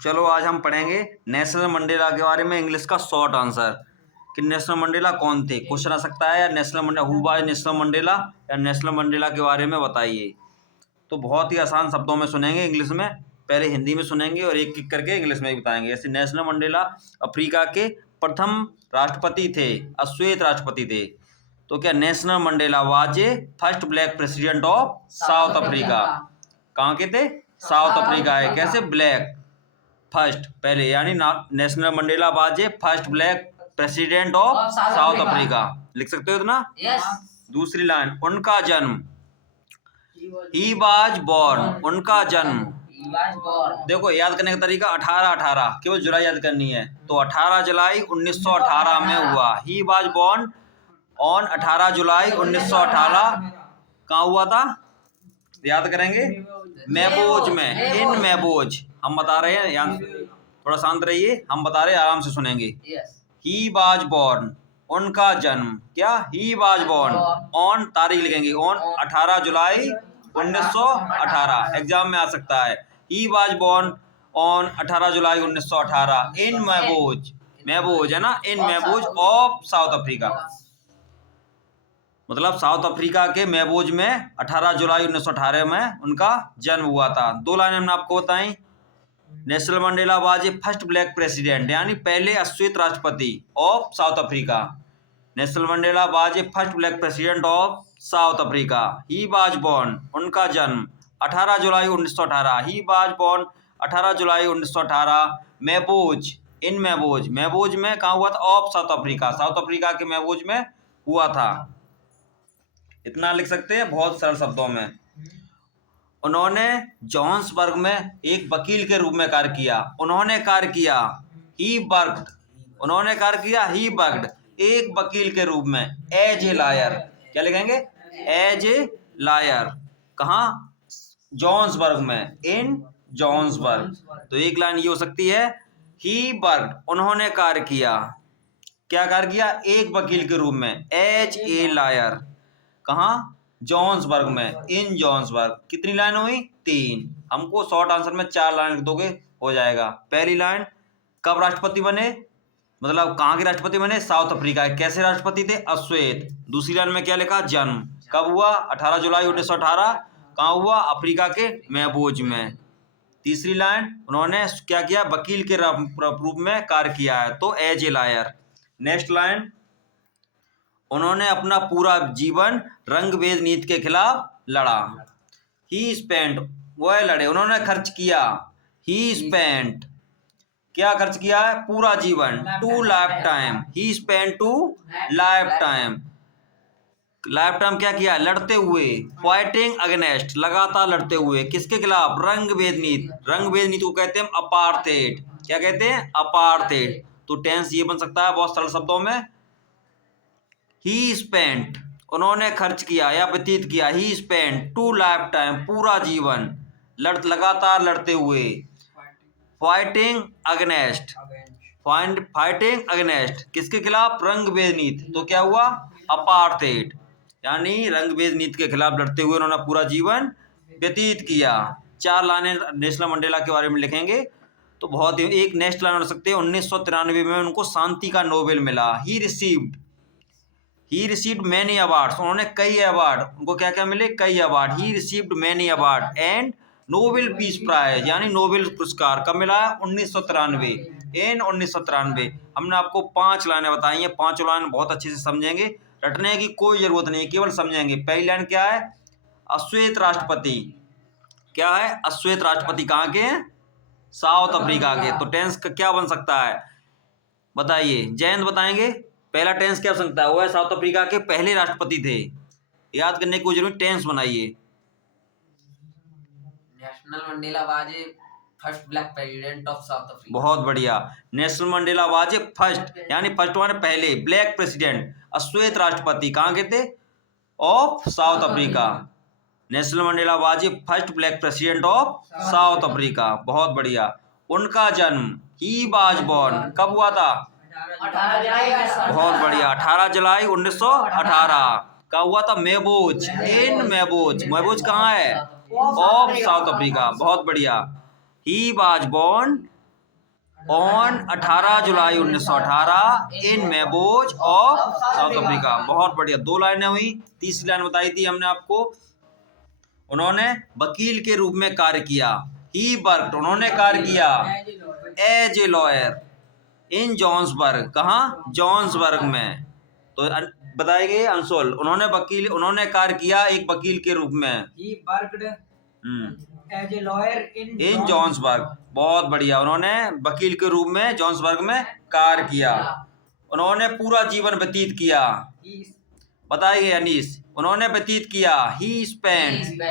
चलो आज हम पढ़ेंगे नेल्सन मंडेला के बारे में इंग्लिश का शॉर्ट आंसर कि नेल्सन मंडेला कौन थे। क्वेश्चन आ सकता है या Nelson Mandela who was Nelson Mandela या नेल्सन मंडेला के बारे में बताइए। तो बहुत ही आसान शब्दों में सुनेंगे इंग्लिश में, पहले हिंदी में सुनेंगे और एक एक करके इंग्लिश में भी बताएंगे। जैसे नेल्सन मंडेला अफ्रीका के प्रथम राष्ट्रपति थे, अश्वेत राष्ट्रपति थे। तो क्या Nelson Mandela was a first black president of South Africa. कहाँ के थे? साउथ अफ्रीका है। कैसे? ब्लैक फर्स्ट पहले, यानी Nelson Mandela was a first black president of South Africa. लिख सकते हो इतना? दूसरी लाइन, उनका जन्म, ही वाज बॉर्न, उनका जन्म। देखो याद करने का तरीका 18-18, केवल जुलाई याद करनी है। तो 18 जुलाई 1918 में हुआ। ही वाज बॉर्न ऑन 18 जुलाई 1918। कहाँ हुआ था? याद करेंगे, मैबोज में, इन मैबोज। हम बता रहे हैं, यहाँ थोड़ा शांत रहिए, हम बता रहे हैं, आराम से सुनेंगे। ही वाज बॉर्न, उनका जन्म। क्या? ही वाज बॉर्न ऑन, तारीख लिखेंगे ऑन 18 जुलाई 1918। एग्जाम में आ सकता है। ही was born on 18 July 1918 in मैबोज, मैबोज है ना, इन मैबोज ऑफ साउथ अफ्रीका। मतलब साउथ अफ्रीका के मैबोज में 18 जुलाई 1918 में उनका जन्म हुआ था। दो लाइन हमने आपको बताई। Nelson Mandela was a first black president, यानी पहले अश्वेत राष्ट्रपति of South Africa. Nelson Mandela was a first black president of South Africa. He was born, उनका जन्म 18 July 1918। He was born 18 July 1918 मैबोज, इन मैबोज। मैबोज में कहाँ हुआ था? Of South Africa, south Africa के मैबोज में हुआ था। इतना लिख सकते हैं बहुत सरल शब्दों में। उन्होंने जोहान्सबर्ग में एक वकील के रूप में कार्य किया। उन्होंने कार्य किया, ही वर्कड, उन्होंने कार्य किया, ही वर्कड, एक वकील के रूप में, एज ए लायर। क्या लिखेंगे? As a liar. कहाँ? जोहान्सबर्ग में, इन जोहान्सबर्ग। तो एक लाइन ये हो सकती है, ही वर्कड, उन्होंने कार्य किया। क्या कार्य किया? एक वकील के रूप में, एज ए लायर। कहाँ? जोहान्सबर्ग में, इन जोहान्सबर्ग। कितनी लाइन हुई? 3। हमको शॉर्ट आंसर में 4 लाइन लिख दोगे हो जाएगा। पहली लाइन, कब राष्ट्रपति बने, मतलब कहाँ के राष्ट्रपति बने? South Africa. कैसे राष्ट्रपति थे? अश्वेत। दूसरी लाइन में क्या लिखा? जन्म कब हुआ? 18 जुलाई 1918। कहाँ हुआ? अफ्रीका के मैबोज में। तीसरी लाइन, उन्होंने क्या किया? वकील के रूप में कार्य किया है, तो as a liar. Next line, उन्होंने अपना पूरा जीवन रंगभेद नीति के खिलाफ लड़ा। ही स्पेंट, वह लड़े, उन्होंने खर्च किया। ही स्पेंट, क्या खर्च किया है? पूरा जीवन, to lifetime. He spent to lifetime. Lifetime क्या किया? लड़ते हुए, फाइटिंग अगेंस्ट, लगातार लड़ते हुए। किसके खिलाफ? रंगभेद नीति। रंगभेद नीति को कहते हैं अपार्थेड। क्या कहते हैं? अपार्थेड। तो टेंस ये बन सकता है बहुत सरल शब्दों में, ही स्पेंट, उन्होंने खर्च किया या व्यतीत किया। He spent to lifetime, पूरा जीवन, लगातार लड़ते हुए। फाइटिंग अगेंस्ट, फाइटिंग अगेंस्ट, किसके खिलाफ? रंगभेद नीति। तो क्या हुआ? अपार्थेड, यानी रंगभेद नीति के खिलाफ लड़ते हुए उन्होंने पूरा जीवन व्यतीत किया। 4 लाइनें नेल्सन मंडेला के बारे में लिखेंगे तो बहुत ही। एक नेक्स्ट लाइन हो सकती है, 1993 में उनको शांति का नोबेल मिला। ही रिसीव्ड मैनी अवार्ड्स, उन्होंने कई अवार्ड, उनको क्या क्या मिले? कई award. He received many award and Nobel peace prize, यानी नोबेल पुरस्कार कब मिला? 1993, इन 1993। हमने आपको 5 लाइनें बताई हैं, 5 लाइन बहुत अच्छे से समझेंगे, रटने की कोई जरूरत नहीं, केवल समझेंगे। पहली लाइन क्या है? अश्वेत राष्ट्रपति। क्या है? अश्वेत राष्ट्रपति कहाँ के हैं? साउथ अफ्रीका के। तो टेंस का क्या बन सकता है बताइए? जयंत बताएंगे। पहला टेंस क्या हो सकता है? वो है साउथ अफ्रीका के पहले राष्ट्रपति थे। याद करने की कोई जरूरत, टेंस बनाइए। Nelson Mandela was a first black president of South Africa. बहुत बढ़िया। Nelson Mandela was a first, यानी फर्स्ट माने पहले, ब्लैक प्रेसिडेंट, अश्वेत राष्ट्रपति। कहाँ के थे? Of South Africa. Nelson Mandela was a first black president of South Africa. बहुत बढ़िया। उनका जन्म, ही वाज बॉर्न, कब हुआ था? 18 जुलाई। बहुत बढ़िया, 18 जुलाई 1918। कहाँ हुआ था? मैबोज, इन मैबोज। मैबोज कहाँ है? Of South Africa. बहुत बढ़िया। He was born on 18 July 1918 in Mvezo of South Africa. बहुत बढ़िया, 2 लाइनें हुई। तीसरी लाइन बताई थी हमने आपको, उन्होंने वकील के रूप में कार्य किया। ही वर्कड, उन्होंने कार्य किया एज ए लॉयर इन जॉन्सबर्ग। कहाँ? जॉन्सबर्ग में। तो बताएंगे अंशुल, उन्होंने कार्य किया एक वकील के रूप में। He worked as a lawyer इन जॉन्सबर्ग। बहुत बढ़िया, उन्होंने वकील के रूप में जॉन्सबर्ग में कार्य किया। उन्होंने पूरा जीवन व्यतीत किया। बताइए अनीस, उन्होंने व्यतीत किया। ही स्पेंट,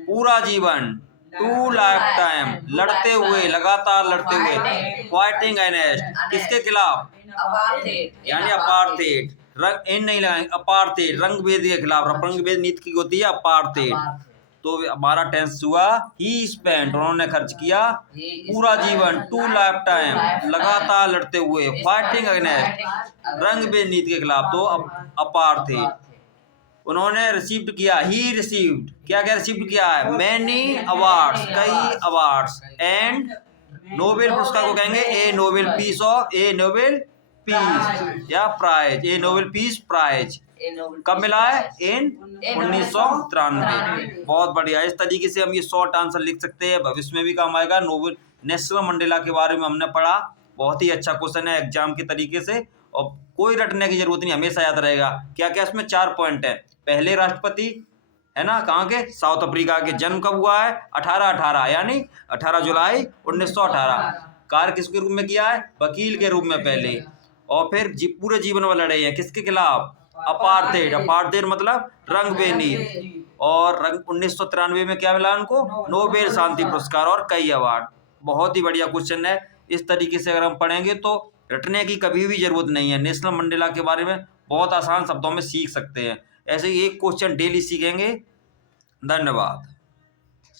पूरा जीवन। टू लाइफ टाइम, लड़ते हुए, लगातार लड़ते हुए। फाइटिंग अगेंस्ट, किसके खिलाफ? यानी अपार्थेड। रंग इन नहीं लगाएंगे, अपार्थेड, रंग भेद के खिलाफ। रंग भेद नीति की होती है अपार्थेड। तो हमारा टेंस हुआ ही स्पेंट, उन्होंने खर्च किया पूरा जीवन। टू लाइफ टाइम, लगातार लड़ते हुए। फाइटिंग अगेंस्ट, रंग भेद नीति के खिलाफ, तो अपार्थेड। उन्होंने रिसीव्ड किया, ही रिसीव्ड, क्या क्या रिसीव्ड किया है? मैनी अवार्ड्स, कई अवार्ड्स। एंड नोबेल पुरस्कार को कहेंगे a Nobel peace of, a Nobel peace या prize, a Nobel peace prize. कब मिला है? इन 1993। बहुत बढ़िया, इस तरीके से हम ये शॉर्ट आंसर लिख सकते हैं, भविष्य में भी काम आएगा। नोबेल नेल्सन मंडेला के बारे में हमने पढ़ा, बहुत ही अच्छा क्वेश्चन है एग्जाम के तरीके से, और कोई रटने की जरूरत नहीं, हमेशा याद रहेगा। क्या क्या इसमें 4 पॉइंट है। पहले राष्ट्रपति है ना, कहाँ के? साउथ अफ्रीका के। जन्म कब हुआ है? 1818 यानी 18 जुलाई 1918। कार्य किसके रूप में किया है? वकील के रूप में पहले। और फिर पूरे जीवन में लड़े हैं, किसके खिलाफ? अपार्थेड। अपार्थेड मतलब रंग बेनीत। और 1993 में क्या मिला उनको? नोबेल शांति पुरस्कार और कई अवार्ड। बहुत ही बढ़िया क्वेश्चन है। इस तरीके से अगर हम पढ़ेंगे तो रटने की कभी भी जरूरत नहीं है। नेल्सन मंडेला के बारे में बहुत आसान शब्दों में सीख सकते हैं। ऐसे ही एक क्वेश्चन डेली सीखेंगे। धन्यवाद।